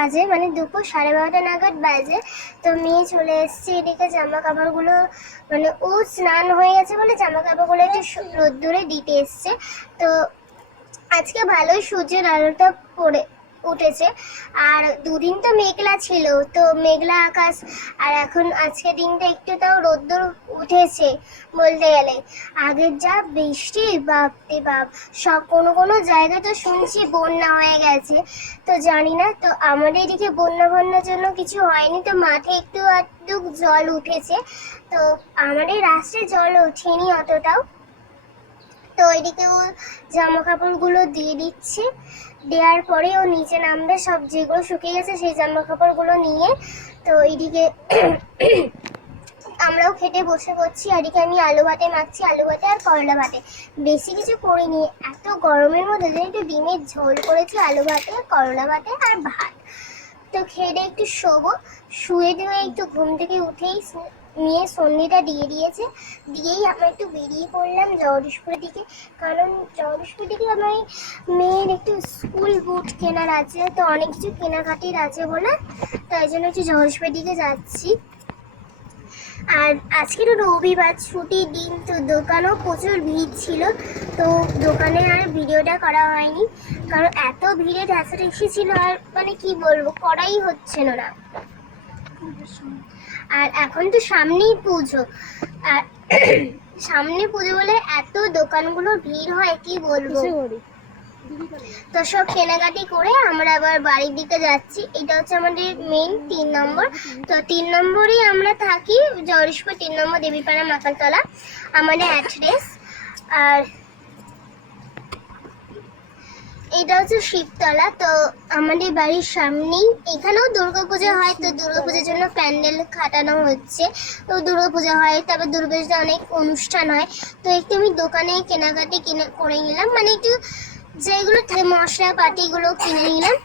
বাজে, মানে দুপুর 12:30 নাগাদ বাজে। তো মেয়ে চলে এসছে এদিকে জামা কাপড়গুলো, মানে ও স্নান হয়ে গেছে বলে জামা কাপড়গুলো একটু রোদ্দুরে দিতে এসছে। তো আজকে ভালোই সূর্যের আলোটা পড়ে উঠেছে, আর দুদিন তো মেঘলা ছিল, তো মেঘলা আকাশ। আর এখন আজকে দিনটা একটু তাও রোদ্দুর উঠেছে বলতে গেলে। আগের যা বৃষ্টি, বাপরে বাপ, সব কোনো কোনো জায়গায় তো শুনছি বন্যা হয়ে গেছে। তো জানি না, তো আমাদের এদিকে বন্যার জন্য কিছু হয়নি, তো মাঠে একটু আধটু জল উঠেছে, তো আমাদের রাস্তায় জল ওঠেনি অতটাও। তো ওইদিকে ও জামা কাপড়গুলো দিয়ে দিচ্ছে, দেওয়ার পরে ও নিচে নামবে, সব যেগুলো শুকিয়ে গেছে সেই জামা কাপড়গুলো নিয়ে। তো এইদিকে আমরাও খেতে বসে পড়ছি। আর এদিকে আমি আলু ভাতে মাখছি, আলু ভাতে আর করলা ভাতে, বেশি কিছু করিনি। এত গরমের মধ্যে যে একটু ডিমের ঝোল করেছি, আলু ভাতে, করলা ভাতে আর ভাত। তো খেয়ে একটু শোবো, শুয়ে ধুয়ে একটু ঘুম থেকে উঠেই মেয়ে সন্ধ্যেটা দিয়ে দিয়েছে, দিয়েই আমরা একটু বেরিয়ে পড়লাম জগদীশপুরের দিকে। কারণ জগদীশপুর দিকে আমার মেয়ের একটু স্কুল বুট কেনার আছে, তো অনেক কিছু কেনাকাটির আছে বলে, তাই জন্য একটু জগদীশপুরের দিকে যাচ্ছি। আর আজকে তো রবিবার, ছুটির দিন, তো দোকানেও প্রচুর ভিড় ছিল, তো দোকানে আর ভিডিওটা করা হয়নি, কারণ এত ভিড়ে ঠেসাঠেসি ছিল, আর মানে কি বলবো, করাই হচ্ছিল না। আর এখন তো সামনেই পুজো, আর সামনে পুজো বলে এত দোকানগুলো ভিড় হয় কি বলবো। তো সব কেনাকাটি করে আমরা আবার বাড়ির দিকে যাচ্ছি। এটা হচ্ছে আমাদের মেইন 3 নম্বর। তো 3 নম্বরেই আমরা থাকি, জগদীশপুর 3 নম্বর দেবীপাড়া মাকালতলা আমাদের অ্যাড্রেস। আর এটা হচ্ছে শিবতলা। তো আমাদের বাড়ির সামনেই, এখানেও দুর্গাপূজা হয়, তো দুর্গাপূজার জন্য প্যান্ডেল খাটানো হচ্ছে। তো দুর্গাপূজা হয়, তারপর দুর্গাপূজাতে অনেক অনুষ্ঠান হয়। তো একটু আমি দোকানে কেনাকাটি করে নিলাম, মানে একটু যেগুলো মশলা পাতিগুলো কিনে নিলাম।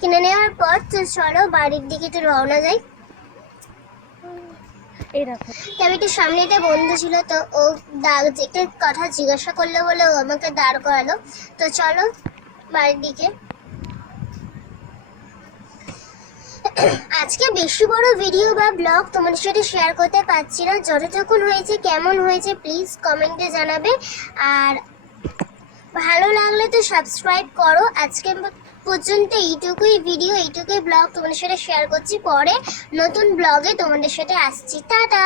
কিনে নেওয়ার পর তো চলো বাড়ির দিকে একটু রওনা যাই। তবে একটু সামনে একটা বন্ধু ছিল, তো ও একটা কথা জিজ্ঞাসা করলো বলে ও আমাকে দাঁড় করালো। তো চলো বাড়ির দিকে। আজকে বেশি বড় ভিডিও বা ব্লগ তোমাদের সাথে শেয়ার করতে পারছি না, যতটুকুন হয়েছে কেমন হয়েছে প্লিজ কমেন্টে জানাবে। আর ভালো লাগলে তো সাবস্ক্রাইব করো। আজকে পর্যন্ত এইটুকুই ভিডিও, এইটুকুই ব্লগ তোমাদের সাথে শেয়ার করছি। পরে নতুন ব্লগে তোমাদের সাথে আসছি। টাটা।